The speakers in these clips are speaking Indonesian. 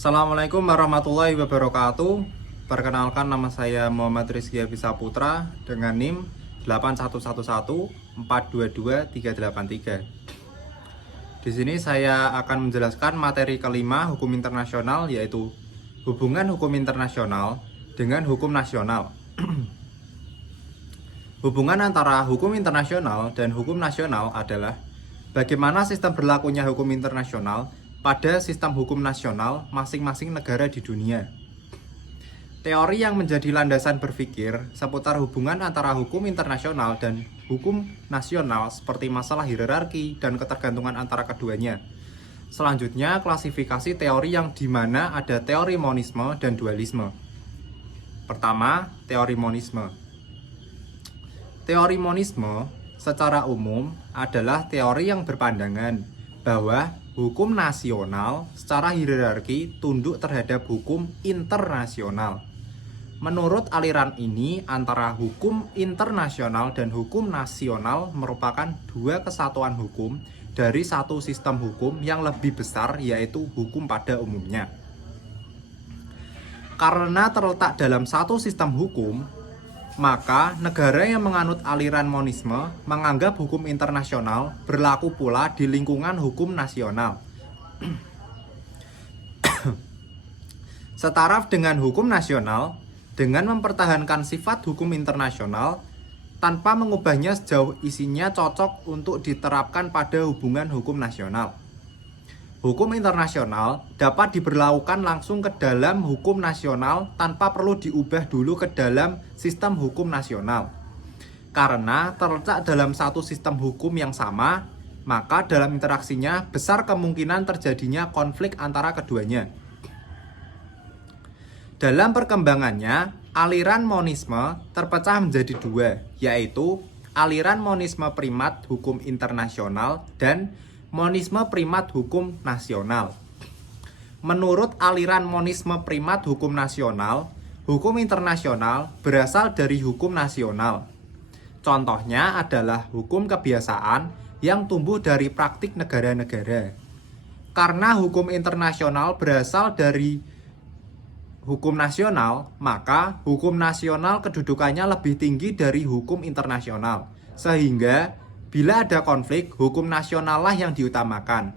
Assalamualaikum warahmatullahi wabarakatuh. Perkenalkan, nama saya Muhammad Rizky Abisa Putra dengan NIM 8111422383. Di sini saya akan menjelaskan materi kelima hukum internasional, yaitu hubungan hukum internasional dengan hukum nasional. Hubungan antara hukum internasional dan hukum nasional adalah bagaimana sistem berlakunya hukum internasional pada sistem hukum nasional masing-masing negara di dunia. Teori yang menjadi landasan berpikir seputar hubungan antara hukum internasional dan hukum nasional seperti masalah hierarki dan ketergantungan antara keduanya. Selanjutnya, klasifikasi teori yang dimana ada teori monisme dan dualisme. Pertama, teori monisme. Teori monisme secara umum adalah teori yang berpandangan bahwa hukum nasional secara hierarki tunduk terhadap hukum internasional. Menurut aliran ini, antara hukum internasional dan hukum nasional merupakan dua kesatuan hukum dari satu sistem hukum yang lebih besar, yaitu hukum pada umumnya. Karena terletak dalam satu sistem hukum, maka negara yang menganut aliran monisme menganggap hukum internasional berlaku pula di lingkungan hukum nasional. Setaraf dengan hukum nasional, dengan mempertahankan sifat hukum internasional tanpa mengubahnya sejauh isinya cocok untuk diterapkan pada hubungan hukum nasional. Hukum internasional dapat diberlakukan langsung ke dalam hukum nasional tanpa perlu diubah dulu ke dalam sistem hukum nasional. Karena terletak dalam satu sistem hukum yang sama, maka dalam interaksinya besar kemungkinan terjadinya konflik antara keduanya. Dalam perkembangannya, aliran monisme terpecah menjadi dua, yaitu aliran monisme primat hukum internasional dan monisme primat hukum nasional. Menurut aliran monisme primat hukum nasional, hukum internasional berasal dari hukum nasional. Contohnya adalah hukum kebiasaan yang tumbuh dari praktik negara-negara. Karena hukum internasional berasal dari hukum nasional, maka hukum nasional kedudukannya lebih tinggi dari hukum internasional. Sehingga bila ada konflik, hukum nasional lah yang diutamakan.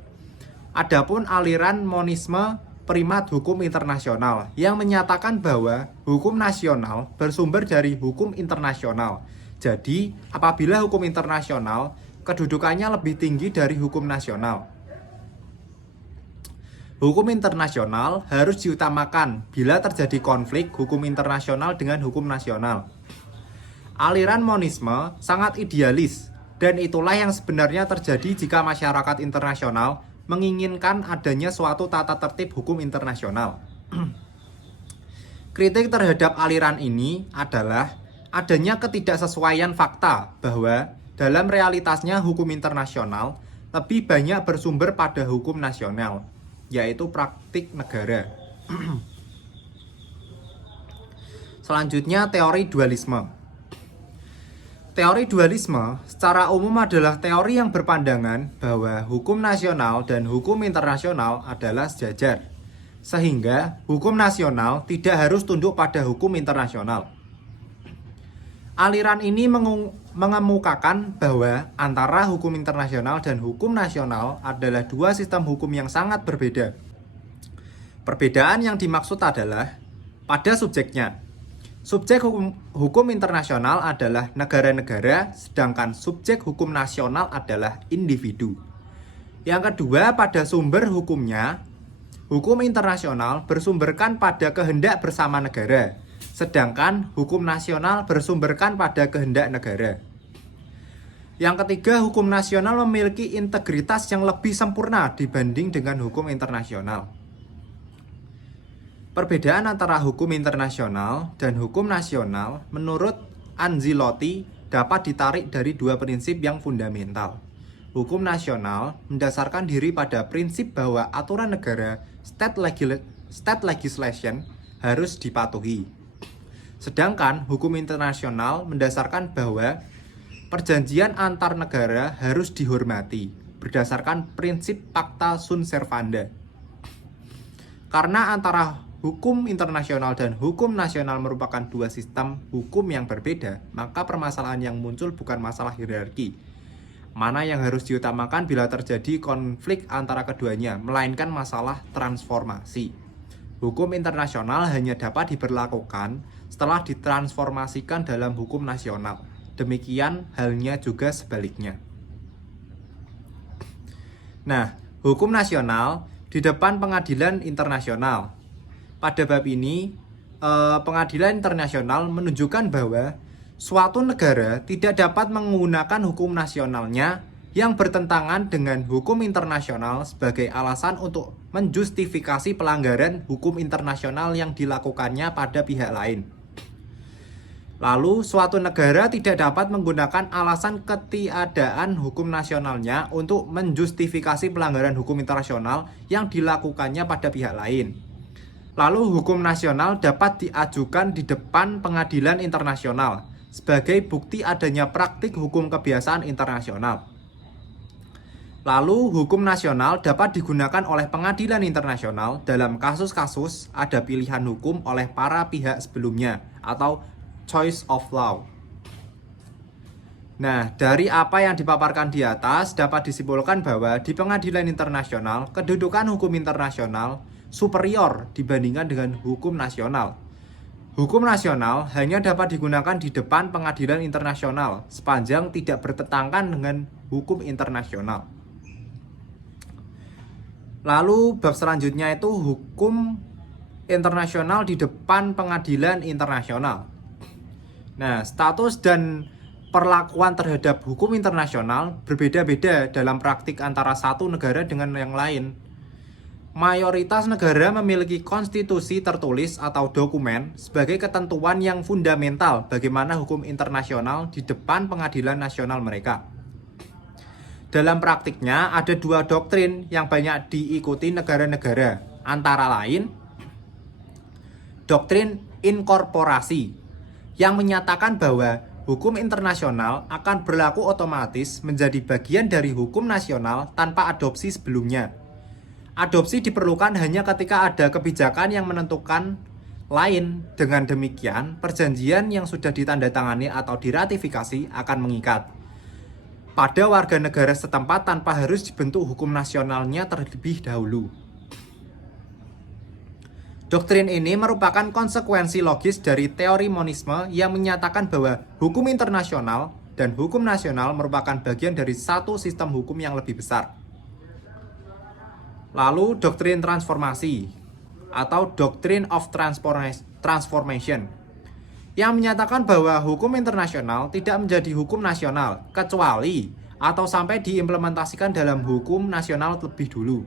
Adapun aliran monisme primat hukum internasional yang menyatakan bahwa hukum nasional bersumber dari hukum internasional. Jadi, apabila hukum internasional kedudukannya lebih tinggi dari hukum nasional, hukum internasional harus diutamakan bila terjadi konflik hukum internasional dengan hukum nasional. Aliran monisme sangat idealis, dan itulah yang sebenarnya terjadi jika masyarakat internasional menginginkan adanya suatu tata tertib hukum internasional. Kritik terhadap aliran ini adalah adanya ketidaksesuaian fakta bahwa dalam realitasnya hukum internasional lebih banyak bersumber pada hukum nasional, yaitu praktik negara. Selanjutnya, teori dualisme. Teori dualisme secara umum adalah teori yang berpandangan bahwa hukum nasional dan hukum internasional adalah sejajar, sehingga hukum nasional tidak harus tunduk pada hukum internasional. Aliran ini mengemukakan bahwa antara hukum internasional dan hukum nasional adalah dua sistem hukum yang sangat berbeda. Perbedaan yang dimaksud adalah pada subjeknya. Subjek hukum internasional adalah negara-negara, sedangkan subjek hukum nasional adalah individu. Yang kedua, pada sumber hukumnya, hukum internasional bersumberkan pada kehendak bersama negara, sedangkan hukum nasional bersumberkan pada kehendak negara. Yang ketiga, hukum nasional memiliki integritas yang lebih sempurna dibanding dengan hukum internasional. Perbedaan antara hukum internasional dan hukum nasional menurut Anzilotti dapat ditarik dari dua prinsip yang fundamental. Hukum nasional mendasarkan diri pada prinsip bahwa aturan negara state legislation harus dipatuhi. Sedangkan hukum internasional mendasarkan bahwa perjanjian antar negara harus dihormati berdasarkan prinsip pacta sunt servanda. Karena antara hukum internasional dan hukum nasional merupakan dua sistem hukum yang berbeda, maka permasalahan yang muncul bukan masalah hierarki, mana yang harus diutamakan bila terjadi konflik antara keduanya, melainkan masalah transformasi. Hukum internasional hanya dapat diberlakukan setelah ditransformasikan dalam hukum nasional. Demikian halnya juga sebaliknya. Nah, hukum nasional di depan pengadilan internasional. Pada bab ini, pengadilan internasional menunjukkan bahwa suatu negara tidak dapat menggunakan hukum nasionalnya yang bertentangan dengan hukum internasional sebagai alasan untuk menjustifikasi pelanggaran hukum internasional yang dilakukannya pada pihak lain. Lalu, suatu negara tidak dapat menggunakan alasan ketiadaan hukum nasionalnya untuk menjustifikasi pelanggaran hukum internasional yang dilakukannya pada pihak lain. Lalu, hukum nasional dapat diajukan di depan pengadilan internasional sebagai bukti adanya praktik hukum kebiasaan internasional. Lalu, hukum nasional dapat digunakan oleh pengadilan internasional dalam kasus-kasus ada pilihan hukum oleh para pihak sebelumnya atau choice of law. Nah, dari apa yang dipaparkan di atas dapat disimpulkan bahwa di pengadilan internasional, kedudukan hukum internasional superior dibandingkan dengan hukum nasional. Hukum nasional hanya dapat digunakan di depan pengadilan internasional sepanjang tidak bertentangan dengan hukum internasional. Lalu bab selanjutnya itu hukum internasional di depan pengadilan internasional. Nah, status dan perlakuan terhadap hukum internasional berbeda-beda dalam praktik antara satu negara dengan yang lain. Mayoritas negara memiliki konstitusi tertulis atau dokumen sebagai ketentuan yang fundamental bagaimana hukum internasional di depan pengadilan nasional mereka. Dalam praktiknya ada dua doktrin yang banyak diikuti negara-negara, antara lain doktrin inkorporasi yang menyatakan bahwa hukum internasional akan berlaku otomatis menjadi bagian dari hukum nasional tanpa adopsi sebelumnya. Adopsi diperlukan hanya ketika ada kebijakan yang menentukan lain. Dengan demikian, perjanjian yang sudah ditandatangani atau diratifikasi akan mengikat pada warga negara setempat tanpa harus dibentuk hukum nasionalnya terlebih dahulu. Doktrin ini merupakan konsekuensi logis dari teori monisme yang menyatakan bahwa hukum internasional dan hukum nasional merupakan bagian dari satu sistem hukum yang lebih besar. Lalu doktrin transformasi atau Doctrine of Transformation yang menyatakan bahwa hukum internasional tidak menjadi hukum nasional kecuali atau sampai diimplementasikan dalam hukum nasional lebih dulu.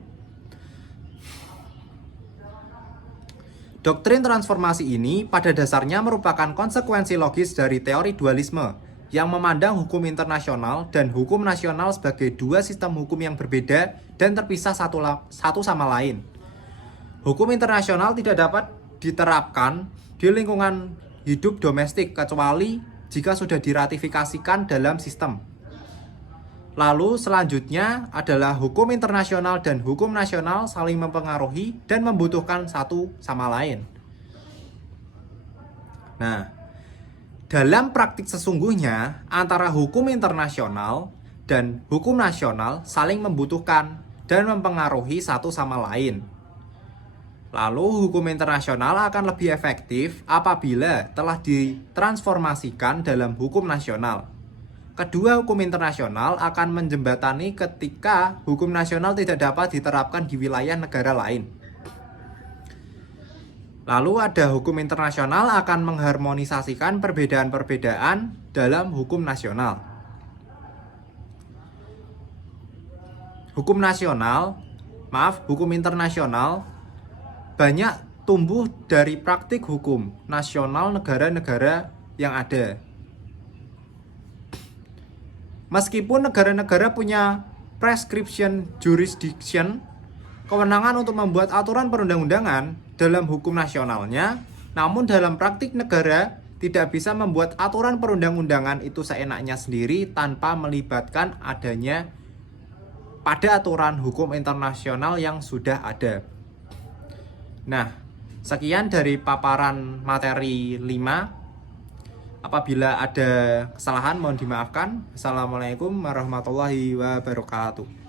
Doktrin transformasi ini pada dasarnya merupakan konsekuensi logis dari teori dualisme yang memandang hukum internasional dan hukum nasional sebagai dua sistem hukum yang berbeda dan terpisah satu sama lain. Hukum internasional tidak dapat diterapkan di lingkungan hidup domestik kecuali jika sudah diratifikasikan dalam sistem. Lalu selanjutnya adalah hukum internasional dan hukum nasional saling mempengaruhi dan membutuhkan satu sama lain. Nah, dalam praktik sesungguhnya antara hukum internasional dan hukum nasional saling membutuhkan dan mempengaruhi satu sama lain. Lalu hukum internasional akan lebih efektif apabila telah ditransformasikan dalam hukum nasional. Kedua hukum internasional akan menjembatani ketika hukum nasional tidak dapat diterapkan di wilayah negara lain. Lalu ada hukum internasional akan mengharmonisasikan perbedaan-perbedaan dalam hukum nasional. Hukum internasional banyak tumbuh dari praktik hukum nasional negara-negara yang ada. Meskipun negara-negara punya prescription jurisdiction, kewenangan untuk membuat aturan perundang-undangan dalam hukum nasionalnya, namun dalam praktik negara tidak bisa membuat aturan perundang-undangan itu seenaknya sendiri tanpa melibatkan adanya pada aturan hukum internasional yang sudah ada. Nah, sekian dari paparan materi 5. Apabila ada kesalahan mohon dimaafkan. Assalamualaikum warahmatullahi wabarakatuh.